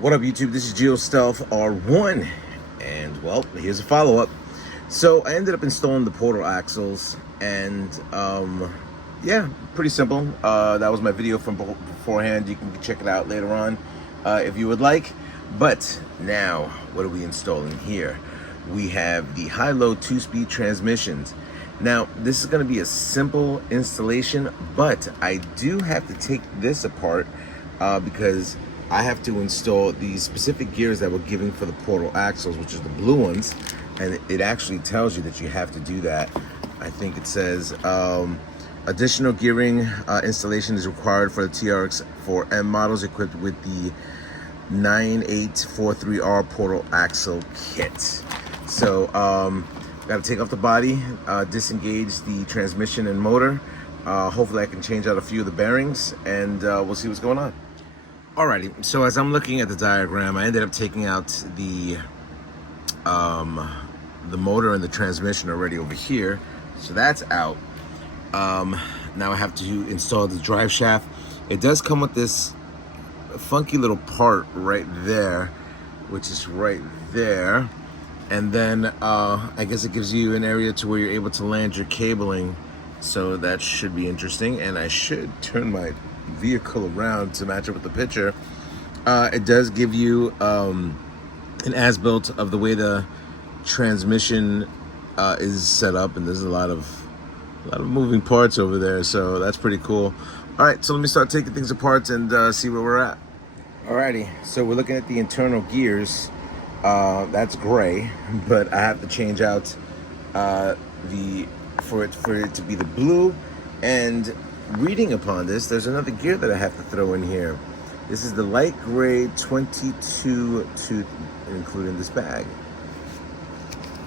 What up, YouTube? This is GeoStealth R1, and well, here's a follow-up. So I ended up installing the portal axles, and yeah, pretty simple. That was my video from beforehand. You can check it out later on if you would like. But now, what are we installing here? We have the high-low 2-speed transmissions. Now, this is going to be a simple installation, but I do have to take this apart because I have to install these specific gears that we're giving for the portal axles, which is the blue ones, and it actually tells you that you have to do that. I think it says additional gearing installation is required for the TRX4M models equipped with the 9843R portal axle kit. So got to take off the body, disengage the transmission and motor. Hopefully I can change out a few of the bearings, and we'll see what's going on. Alrighty, so as I'm looking at the diagram, I ended up taking out the motor and the transmission already over here, so that's out. Now I have to install the drive shaft. It does come with this funky little part right there, which is right there, and then I guess it gives you an area to where you're able to land your cabling, so that should be interesting. And I should turn my vehicle around to match up with the picture. It does give you an as-built of the way the transmission is set up, and there's a lot of moving parts over there, so that's pretty cool. All right, so let me start taking things apart and see where we're at. Alrighty, so we're looking at the internal gears. That's gray, but I have to change out for it to be the blue. And reading upon this, there's another gear that I have to throw in here. This is the light gray 22 tooth, including this bag,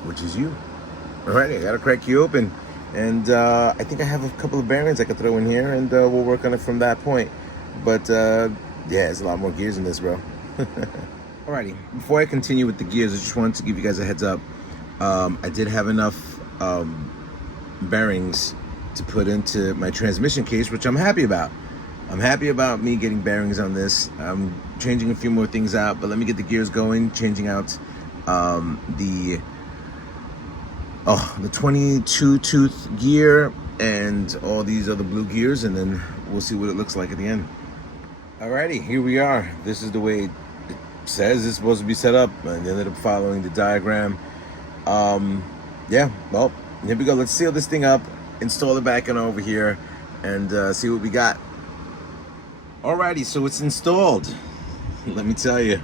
which is you. All right, I gotta crack you open, and I think I have a couple of bearings I could throw in here, and we'll work on it from that point. But yeah, there's a lot more gears in this, bro. Alrighty, before I continue with the gears, I just wanted to give you guys a heads up. I did have enough bearings to put into my transmission case, which I'm happy about. I'm happy about me getting bearings on this. I'm changing a few more things out, but let me get the gears going, changing out the 22 tooth gear and all these other blue gears, and then we'll see what it looks like at the end. Alrighty, here we are. This is the way it says it's supposed to be set up, and I ended up following the diagram. Yeah, well, here we go. Let's seal this thing up, install it back in over here, and see what we got. Alrighty, so it's installed. Let me tell you,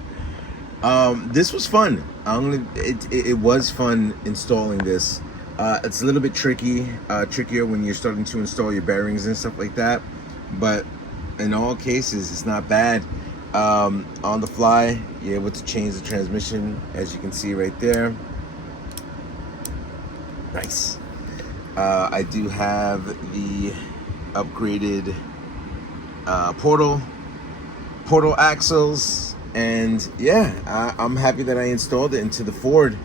this was fun. It was fun installing this. It's a little bit trickier when you're starting to install your bearings and stuff like that, but in all cases, it's not bad. On the fly, you're able to change the transmission, as you can see right there. Nice. I do have the upgraded portal axles, and yeah, I'm happy that I installed it into the Ford.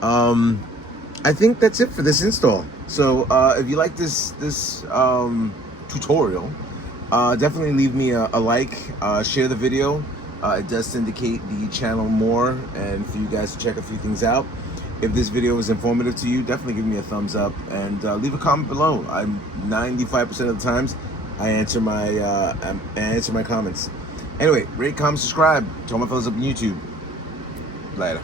I think that's it for this install. So if you like this tutorial, definitely leave me a like, share the video. It does syndicate the channel more, and for you guys to check a few things out. If this video was informative to you, definitely give me a thumbs up, and leave a comment below. I'm 95% of the times I answer my comments. Anyway, rate, comment, subscribe to all my fellas up on YouTube. Later.